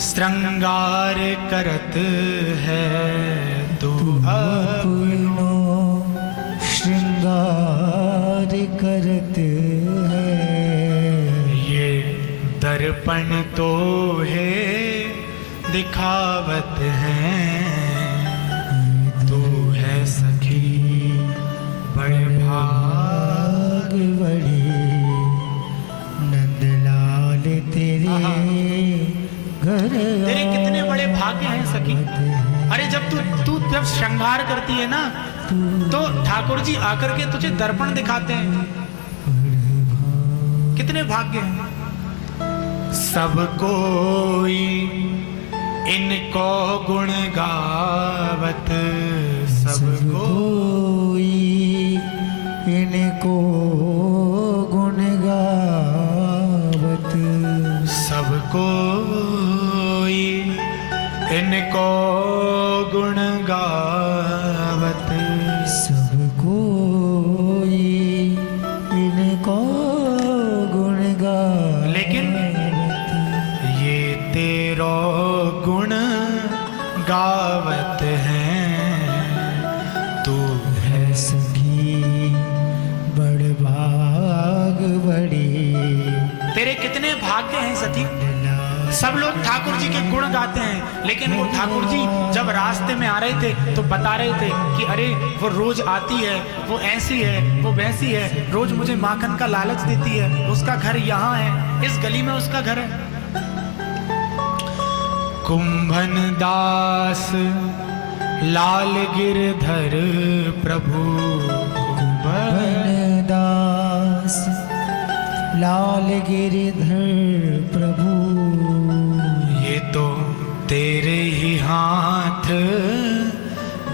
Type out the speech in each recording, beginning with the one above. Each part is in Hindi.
श्रृंगार करत है तू अपनो, श्रृंगार करत है। ये दर्पण तो है दिखावत है, तू है सखी बड़े भाग बड़ी, नंदलाल तेरे घर। तेरे कितने बड़े भाग्य हैं सखी। अरे जब तू जब श्रृंगार करती है ना, तो ठाकुर जी आकर के तुझे दर्पण दिखाते हैं। कितने भाग्य हैं। सब कोई इनको गुण गावत, सब कोई इनको गुण गावत, सब कोई इनको गुण गावत, सब कोई इनको गुण गावत। लेकिन ये तेरो गुण गावत है, तू है सखी बड़ भाग बड़ी। तेरे कितने भाग्य हैं सखी। सब लोग ठाकुर जी के गुण गाते हैं, लेकिन वो ठाकुर जी जब रास्ते में आ रहे थे तो बता रहे थे कि अरे वो रोज आती है, वो ऐसी है, वो वैसी है, रोज मुझे माखन का लालच देती है, उसका घर यहाँ है, इस गली में उसका घर है। कुंभन दास लाल गिरधर प्रभु, कुंभन दास लाल गिरधर प्रभु, ये तो तेरे ही हाथ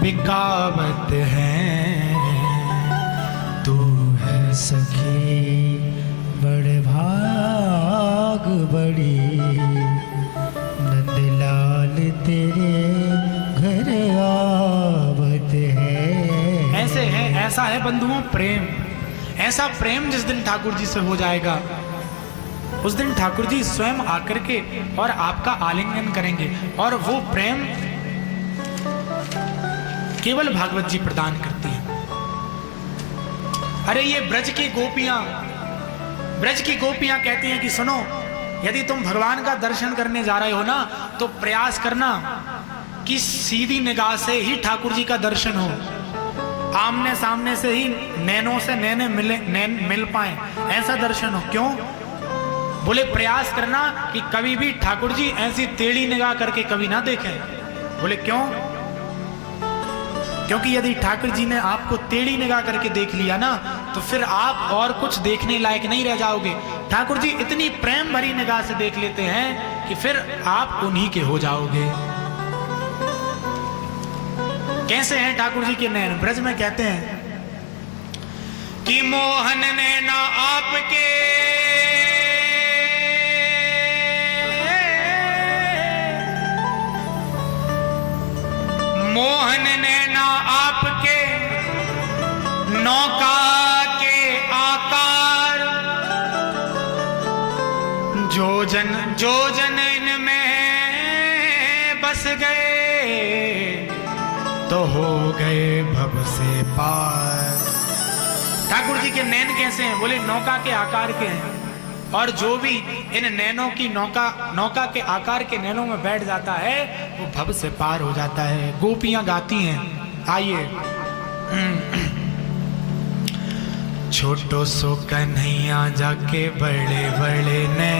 बिकावत है, तू है सखी बड़ भाग बड़ी, नंदलाल तेरे घर आवत है। ऐसे है, ऐसा है बंधुओं प्रेम। ऐसा प्रेम जिस दिन ठाकुर जी से हो जाएगा, उस दिन ठाकुर जी स्वयं आकर के और आपका आलिंगन करेंगे, और वो प्रेम केवल भागवत जी प्रदान करती है। अरे ये ब्रज की गोपियां कहती हैं कि सुनो, यदि तुम भगवान का दर्शन करने जा रहे हो ना, तो प्रयास करना कि सीधी निगाह से ही ठाकुर जी का दर्शन हो, आमने सामने से ही नैनों से नैने मिल पाए, ऐसा दर्शन हो। क्यों? बोले प्रयास करना कि कभी भी ठाकुर जी ऐसी टेढ़ी निगाह करके कभी ना देखें। बोले क्यों? क्योंकि यदि ठाकुर जी ने आपको टेढ़ी निगाह करके देख लिया ना, तो फिर आप और कुछ देखने लायक नहीं रह जाओगे। ठाकुर जी इतनी प्रेम भरी निगाह से देख लेते हैं कि फिर आप उन्हीं के हो जाओगे। कैसे हैं ठाकुर जी के नैन? ब्रज में कहते हैं कि मोहन नैना आपके, मोहन नैना आपके, नौका के आकार, जो जन इनमें बस गए तो हो गए भव से पार। ठाकुर जी के नैन कैसे हैं? बोले नौका के आकार के हैं, और जो भी इन नैनों की नौका के आकार के नैनों में बैठ जाता है वो भव से पार हो जाता है। गोपियां गाती हैं, आइए। छोटो सो कन्हैया जाके बड़े बड़े ने